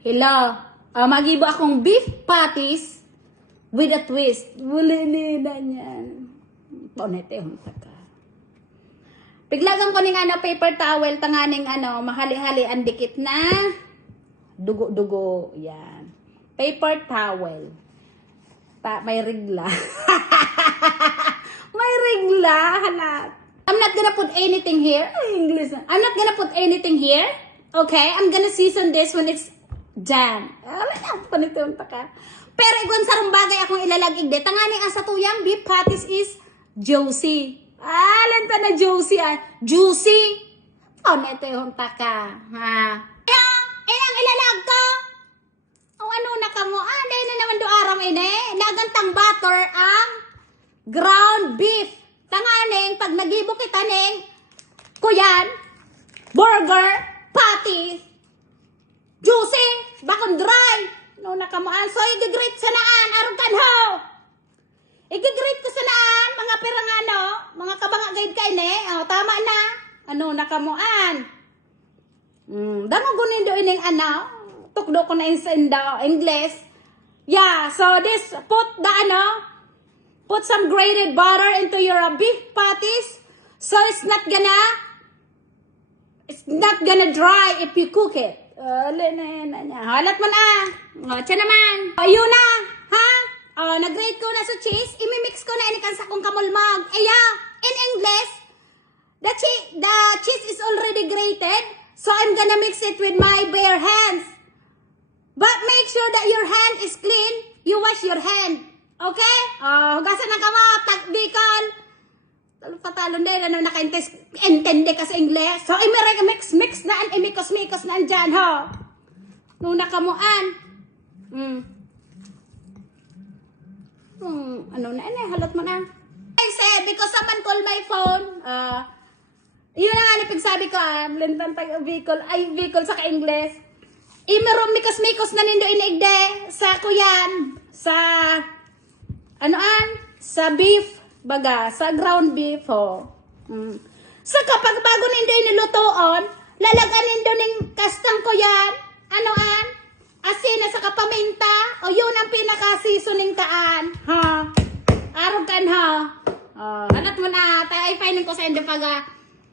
Hello. Magibo akong beef patties with a twist. Wala na niyan. Ponete yung taka. Piglagan ko ning paper towel tanganing mahali-hali ang dikit na dugo-dugo. Yan. Paper towel. May rigla. May rigla. Halat. I'm not gonna put anything here. English. I'm not gonna put anything here. Okay? I'm gonna season this when it's done. Wala na. Panito yung taka. Pero igwan sarong bagay akong ilalagig de. Tanganing asa tuyang beef patties is juicy. Lanta na juicy Juicy. Panito yung taka. Ha? Ang ilalag ko. Ano na ka mo? Dahil na naman do aram ine. Nagantang butter ang ground beef. Tanganing, pag nagibo kita ning kuyan, burger, patties, juicy, bakong dry. No na ka mo. So, i-greet sa naan. Arong kanho. I-greet ko sa naan. Mga pirang mga kabanga guide ka ine. Tama na. Ano na ka mo Damo gunin do ining tukdo ko na in English. Yeah, so this put some grated butter into your beef patties so it's not gonna dry if you cook it. Halat mo na. Tiyan naman. Yun na. Ha? Nag-grate ko na sa cheese. Imimix ko na inikan sa kong kamulmag. In English, the cheese is already grated. So I'm gonna mix it with my bare hands. But make sure that your hand is clean. You wash your hand. Okay? Hugasan na ka mo. Takbikon. Patalon din. Naka-intende ka sa English. So, mix na imikos-mikos na andyan, ho. Nuna ka mo halot mo na. I said, because someone called my phone. Yun na nga nipigsabi ko, lintan tayo vehicle sa ka-English. Imeron mikos-mikos na nindo inigde sa kuyan. Sa beef, baga, sa ground beef, ho. So, kapag bago nindo inilutoon, lalagan nindo ning kastang kuyan, asin na sa kapaminta, o yun ang pinaka-seasoning taan, ha. Arog kan, ha. Alat mo na, tayo ay finding ko sa endo pag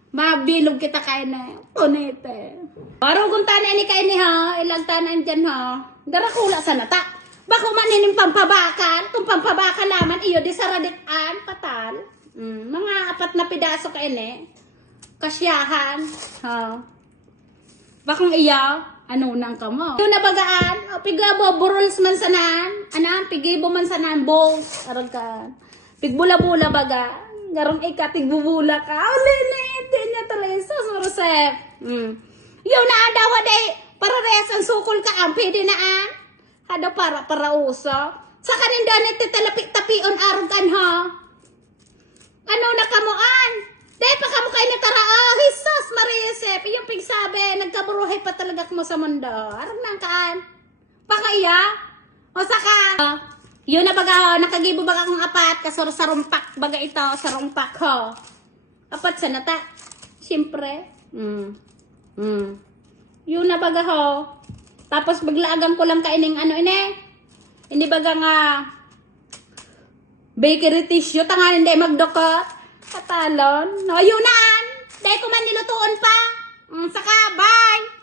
mabilog kita kayo na, punete. Arugon tanan ni kayo ni, ha, ilang tanan dyan, ha. Darakula sa nata. Bako manining pampabakan, kung pampabakan naman, iyo di saraditan, patal. Mga 4 na pidaso ka kasyahan. Bakong iya, nang ka mo. Yung nabagaan, pigabo, buruls man sanan, pigibo man sanan, bowls, arag ka. Pigbula-bula baga, garong tigbubula ka, hindi niya talaga, susurusep. Yung naadawa day, para resan sukol ka, pwede naan. Hada para uso. Sa kaninda nagtitalapi-tapion arugan ha. Nakamuan. Dahil pa kamo kayo natara. Jesus Marisep. Yung pigsabi, nagkaburuhay pa talaga mo sa mundo. Arang nangkaan. Pakaiya. O saka. Yun na baga, nakagibo baga kong 4. Kasoro sa rumpak. Baga ito, sa rumpak ho. 4 sa nata. Siyempre. Yun na baga ho. Tapos baglagan ko lang kaining hindi baga nga bakery tissue, tanganin day magdukot. Katalon. No, yun na. Dahil ko man nilutuon pa. Saka, bye.